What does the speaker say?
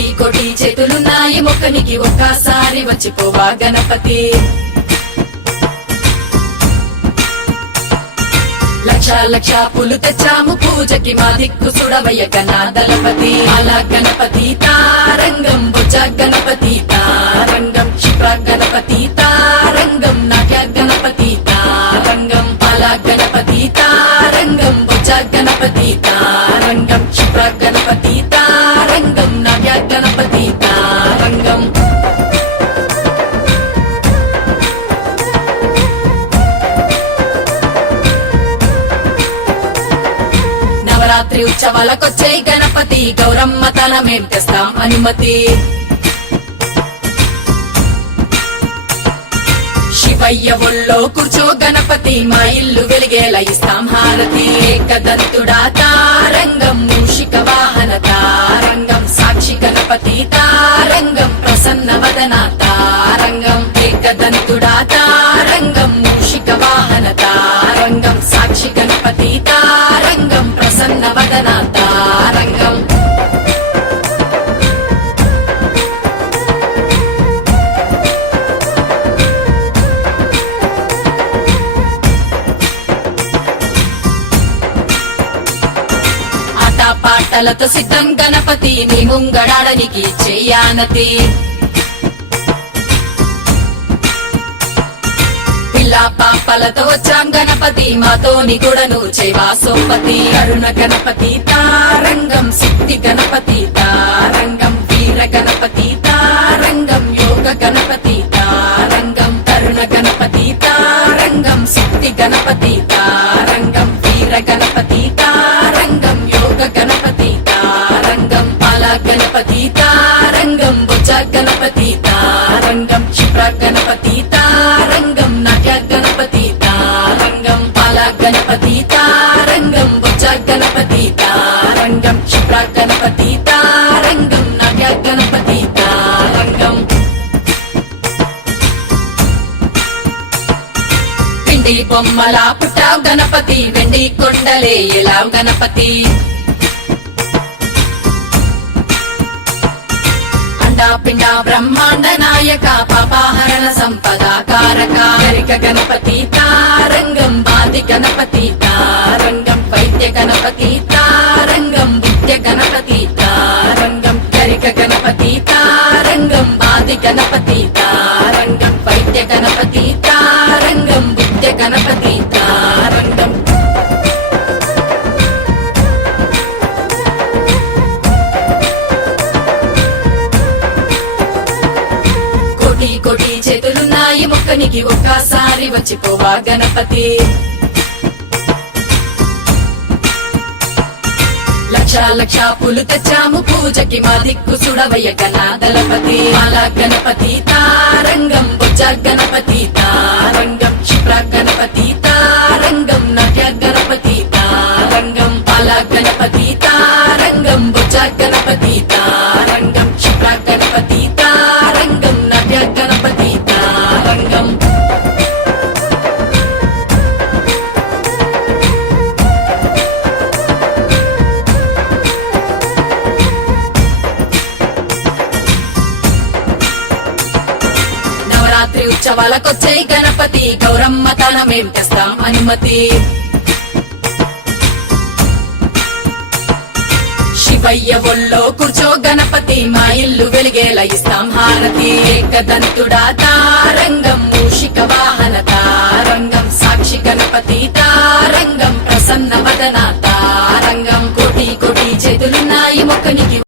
కోటి కోటి చేతులున్నాయి మొక్కనికి ఒక్కసారి వచ్చిపోవా గణపతి. లక్ష లక్ష పూలు తెచ్చాము పూజకి మా దిక్కు సుడవయ్య గణాదలపతి. అలా గణపతి తారంగం బుజ్జ గణపతి తారంగం క్షిప్ర గణపతి తారంగం నాట్య గణపతి తారంగం. అలా గణపతి తారంగం బుజ్జ గణపతి తారంగం క్షిప్ర గణపతి తారంగం నాట్య గణపతి తారంగం. నవరాత్రి ఉత్సవాలకొచ్చే గణపతి గౌరమ్మ తనమేం తెస్తాం అనుమతి. శివయ్య ఒళ్ళో కూర్చో గణపతి మా ఇల్లు వెలిగేలా ఇస్తాం హారతి. ఏకదంతుడా తారంగం మూషిక వాహన తారంగం సాక్షి గణపతి తారంగం ప్రసన్న వదన తారంగం. ఏకదంతుడా తారంగం మూషిక వాహన తారంగం సాక్షి గణపతి తారంగం ప్రసన్న వదన తారంగం. పాటలతో సిద్ధం గణపతి నీ ముంగడాడనికి చెయ్యానతి. పిల్లా పాపలతో వచ్చాం గణపతి మాతోని గుడను చేవా సోపతి. కరుణ గణపతి తారంగం సిద్ధి గణపతి తారంగం వీర గణపతి తారంగం యోగ గణపతి తారంగం. కరుణ గణపతి తారంగం సిద్ధి గణపతి తారంగం వీర గణపతి తారంగం యోగ గణపతి తారంగం. అలా గణపతి తారంగం బుజ్జ గణపతి తారంగం క్షిప్ర గణపతి తారంగం నాట్య గణపతి తారంగం. అలా గణపతి తారంగం బుజ్జ గణపతి తారంగం క్షిప్ర గణపతి తారంగం నాట్య గణపతి తారంగం. పిండి బొమ్మలా పుట్టావు గణపతి వెండి కొండలే ఎలావు గణపతి. అండా పిండ బ్రహ్మాండ నాయక పాపాహరణ సంపద కారక. గరిక గణపతి తారంగం బాది గణపతి తారంగం వైద్య గణపతి తారంగం విద్య గణపతి తారంగం. గరిక గణపతి తారంగం బాది గణపతి తారంగం వైద్య గణపతి తారంగం విద్య గణపతి తారంగం. కోటి కోటి చేతులున్నాయి మొక్కనికి ఒక్కసారి వచ్చిపోవా గణపతి. లక్ష లక్ష పూలు తెచ్చాము పూజకి మా దిక్కు సుడవయ్య గణాదలపతి. అలా గణపతి తారంగం బుజ్జ గణపతి తారంగం క్షిప్ర గణపతి తారంగం నాట్య గణపతి తారంగం. అలా గణపతి తారంగం బుజ్జ గణపతి తారంగం క్షిప్ర గణపతి తారంగం నాట్య గణపతి తారంగం. నవరాత్రి ఉత్సవాలకొచ్చే గణపతి గౌరమ్మ తనమేం తెస్తాం అనుమతి. శివయ్య ఒళ్ళో కూర్చో గణపతి మా ఇల్లు వెలిగేలా ఇస్తాం హారతి. ఏకదంతుడా తారంగం మూషిక వాహన తారంగం సాక్షి గణపతి